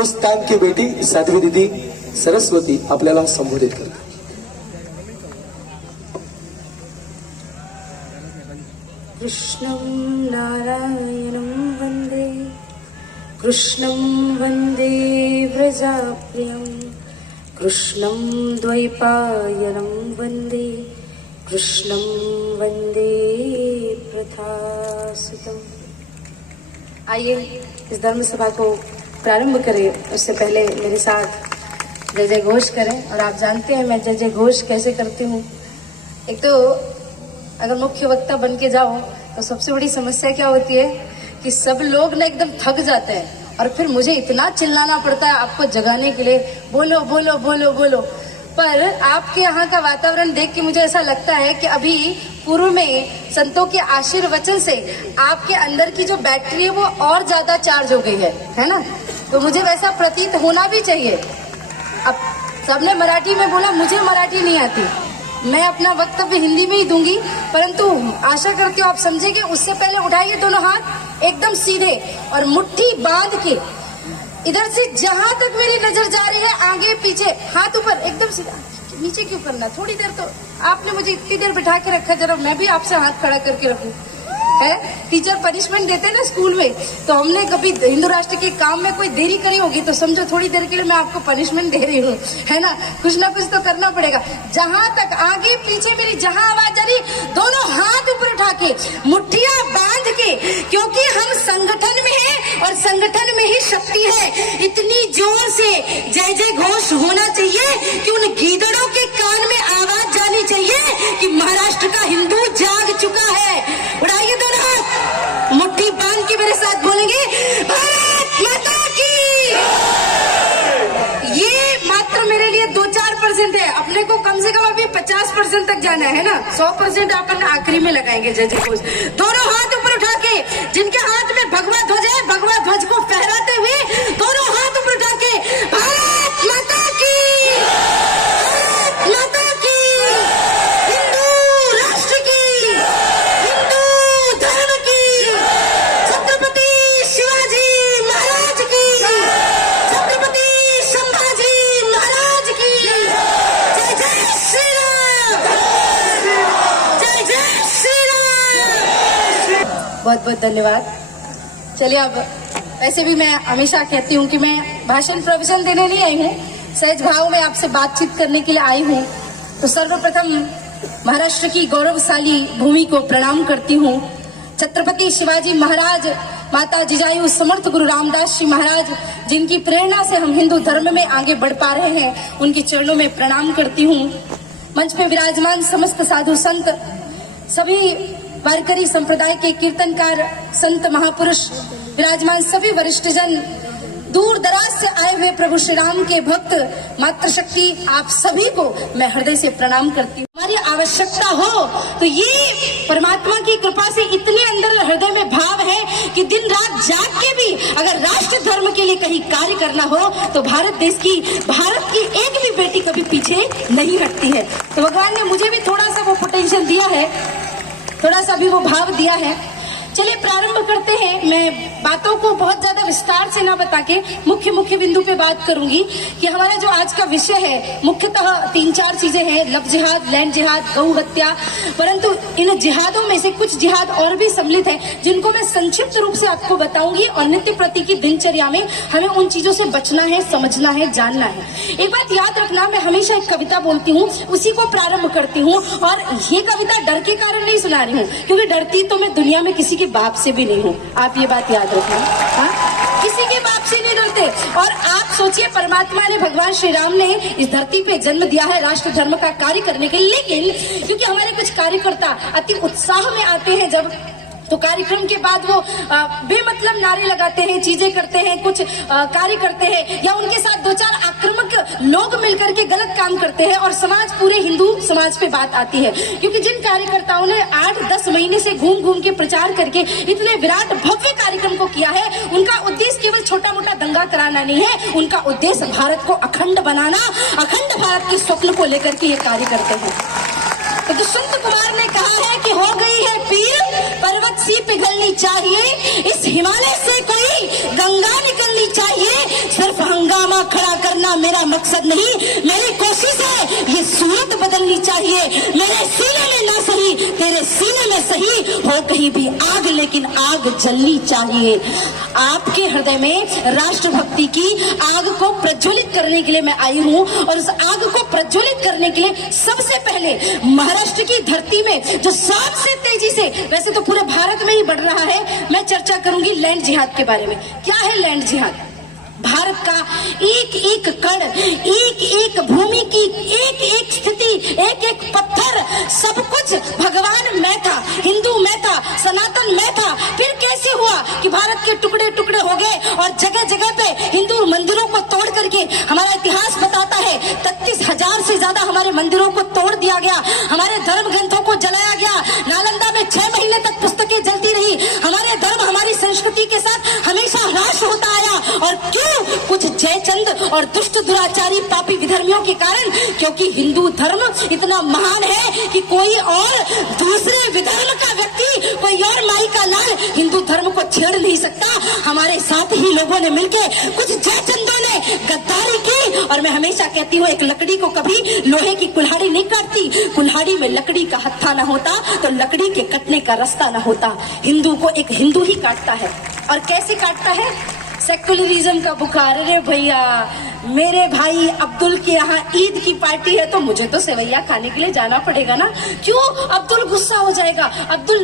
हिंदुस्तान की बेटी साध्वी दीदी सरस्वती आपल्याला संबोधित करते। कृष्णं नारायणं वन्दे, कृष्णं वन्दे व्रजप्रियं, कृष्णं द्वैपायनं वन्दे, कृष्णं वन्दे प्रथासुतम्। आइए इस धर्म सभा को प्रारंभ करें। उससे पहले मेरे साथ जय जय घोष करें। और आप जानते हैं मैं जय जय घोष कैसे करती हूँ। एक तो अगर मुख्य वक्ता बन के जाओ तो सबसे बड़ी समस्या क्या होती है कि सब लोग ना एकदम थक जाते हैं और फिर मुझे इतना चिल्लाना पड़ता है आपको जगाने के लिए, बोलो बोलो बोलो बोलो। पर आपके यहाँ का वातावरण देख के मुझे ऐसा लगता है कि अभी पूर्व में संतों के आशीर्वचन से आपके अंदर की जो बैटरी है वो और ज्यादा चार्ज हो गई है ना। तो मुझे वैसा प्रतीत होना भी चाहिए। अब सबने मराठी में बोला, मुझे मराठी नहीं आती, मैं अपना वक्तव्य हिंदी में ही दूंगी, परंतु आशा करती हूँ आप समझेंगे। उससे पहले उठाइए दोनों हाथ एकदम सीधे और मुट्ठी बांध के इधर से जहां तक मेरी नजर जा रही है, आगे पीछे हाथ ऊपर एकदम सीधा। नीचे क्यों करना, थोड़ी देर तो आपने मुझे इतनी देर बिठा के रखा, जरा मैं भी आपसे हाथ खड़ा करके रखूं। है टीचर पनिशमेंट देते हैं ना स्कूल में, तो हमने कभी हिंदू राष्ट्र के काम में कोई देरी करी होगी तो समझो थोड़ी देर के लिए मैं आपको पनिशमेंट दे रही हूँ, है ना। कुछ ना कुछ तो करना पड़ेगा। जहां तक आगे पीछे मेरी जहां आवाज आ रही, दोनों हाथ ऊपर उठा के मुट्ठियां बांध के, क्योंकि हम संगठन में हैं और संगठन में ही शक्ति है। इतनी जोर से जय जय घोष होना चाहिए कि उन गीदड़ों के कान में आवाज जानी चाहिए कि महाराष्ट्र का हिंदू जाग चुका है। उड़ाइए दोनों हाथ, मुट्ठी बांध के मेरे साथ बोलेंगे, भारत माता की। ये मात्र मेरे लिए 2-4% है, अपने को कम से कम अभी 50% तक जाना है ना। 100% अपन आखिरी में लगाएंगे जय जय घोष। दोनों हाथ ऊपर उठा के, जिनके हाथ में भगवा ध्वज है, भगवा ध्वज को फहराते हुए दोनों हाथ ऊपर उठा के, भारत माता की, भारत माता की, हिंदू राष्ट्र की, हिंदू धर्म की, छत्रपति शिवाजी महाराज की, छत्रपति संभाजी महाराज की, जय जय श्री राम, जय जय श्री राम। बहुत बहुत धन्यवाद। चलिए अब वैसे भी मैं हमेशा कहती हूँ कि मैं भाषण प्रवचन देने नहीं आई हूँ, सहज भाव में आपसे बातचीत करने के लिए आई हूँ। तो सर्वप्रथम महाराष्ट्र की गौरवशाली भूमि को प्रणाम करती हूँ। छत्रपति शिवाजी महाराज, माता जिजायु समर्थ गुरु रामदास जी महाराज, जिनकी प्रेरणा से हम हिंदू धर्म में आगे बढ़ पा रहे हैं, उनके चरणों में प्रणाम करती हूँ। मंच पे विराजमान समस्त साधु संत, सभी वारकरी संप्रदाय के कीर्तनकार, संत महापुरुष, विराजमान सभी वरिष्ठ जन, दूर दराज से आए हुए प्रभु श्री राम के भक्त, मातृशक्ति, आप सभी को मैं हृदय से प्रणाम करती हूँ। हमारी आवश्यकता हो तो ये परमात्मा की कृपा से इतने अंदर हृदय में भाव है कि दिन रात जाग के भी अगर राष्ट्र धर्म के लिए कहीं कार्य करना हो तो भारत देश की, भारत की एक भी बेटी कभी पीछे नहीं हटती है। तो भगवान ने मुझे भी थोड़ा सा वो पोटेंशियल दिया है, थोड़ा सा भी वो भाव दिया है। चलिए प्रारंभ करते हैं। मैं बातों को बहुत ज्यादा विस्तार से ना बता के मुख्य बिंदु पे बात करूंगी कि हमारा जो आज का विषय है, मुख्यतः 3-4 चीजें हैं। लव जिहाद, लैंड जिहाद, गौ हत्या, परंतु इन जिहादों में से कुछ जिहाद और भी सम्मिलित हैं जिनको मैं संक्षिप्त रूप से आपको बताऊंगी। और नित्य प्रति की दिनचर्या में हमें उन चीजों से बचना है, समझना है, जानना है। एक बात याद रखना, मैं हमेशा एक कविता बोलती हूँ, उसी को प्रारंभ करती हूँ। और ये कविता डर के कारण नहीं सुना रही हूँ, क्योंकि डरती तो मैं दुनिया में किसी के बाप से भी नहीं हूँ। आप ये बात याद रखना, हाँ? किसी के बाप से नहीं डरते। और आप सोचिए, परमात्मा ने, भगवान श्री राम ने इस धरती पे जन्म दिया है राष्ट्र धर्म का कार्य करने के लिए, लेकिन क्योंकि हमारे कुछ कार्यकर्ता अति उत्साह में आते हैं जब, तो कार्यक्रम के बाद वो बेमतलब नारे लगाते हैं, चीजें करते हैं, कुछ कार्य करते हैं, या उनके साथ 2-4 आक्रामक लोग मिलकर के गलत काम करते हैं और समाज, पूरे हिंदू समाज पे बात आती है। क्योंकि जिन कार्यकर्ताओं ने 8-10 महीने से घूम घूम के प्रचार करके इतने विराट भव्य कार्यक्रम को किया है, उनका उद्देश्य केवल छोटा मोटा दंगा कराना नहीं है, उनका उद्देश्य भारत को अखंड बनाना, अखंड भारत के स्वप्न को लेकर के ये कार्य करते हैं। तो दुष्यंत कुमार ने कहा है कि हो गई है पीर पर्वत सी पिघलनी चाहिए, इस हिमालय से कोई गंगा निकलनी चाहिए। सिर्फ हंगामा खड़ा करना मेरा मकसद नहीं, मेरी कोशिश है ये सूरत बदलनी चाहिए। मेरे सीने में ना सही तेरे सीने में सही हो कहीं भी आग, लेकिन आग जलनी चाहिए। आपके हृदय में राष्ट्रभक्ति की आग को प्रज्वलित करने के लिए मैं आई हूं, और उस आग को प्रज्वलित करने के लिए सबसे पहले महाराष्ट्र की धरती में जो सबसे तेजी से, वैसे तो पूरे भारत में ही बढ़ रहा है, मैं चर्चा करूंगी लैंड जिहाद के बारे में। क्या है लैंड जिहाद? भारत का एक एक कण, एक एक भूमि की एक एक स्थिति, एक एक पत्थर, सब कुछ भगवान मैं था, हिंदू मैं था, सनातन मैं था। फिर कैसे हुआ कि भारत के टुकड़े टुकड़े हो गए और जगह जगह पे हिंदू मंदिरों को तोड़ करके, हमारा इतिहास बताता है 33,000 से ज्यादा हमारे मंदिरों को तोड़ दिया गया, हमारे धर्म ग्रंथों को जलाया गया, नालंदा में 6 महीने तक पुस्तकें जलती रही, हमारे धर्म हमारी संस्कृति के साथ हमेशा ह्रास होता आया। और क्यों? कुछ जयचंद और दुष्ट दुराचारी पापी विधर्मियों के कारण, क्योंकि हिंदू धर्म इतना महान है कि कोई और दूसरे विधर्म का व्यक्ति, कोई और माई का लाल हिंदू धर्म को छेड़ नहीं सकता। हमारे साथ ही लोगों ने मिलकर कुछ जयचंदों ने गद्दारी की, और मैं हमेशा कहती हूँ एक लकड़ी को कभी लोहे की कुल्हाड़ी नहीं काटती, कुल्हाड़ी में लकड़ी का हत्था न होता तो लकड़ी के कटने का रास्ता न होता। हिंदू को एक हिंदू ही काटता है, और कैसे काटता है? सेक्युलरिज्म का बुखार। अरे भैया, मेरे भाई अब्दुल के यहाँ ईद की पार्टी है तो मुझे तो सेवैया खाने के लिए जाना पड़ेगा ना। क्यों? अब्दुल गुस्सा हो जाएगा। अब्दुल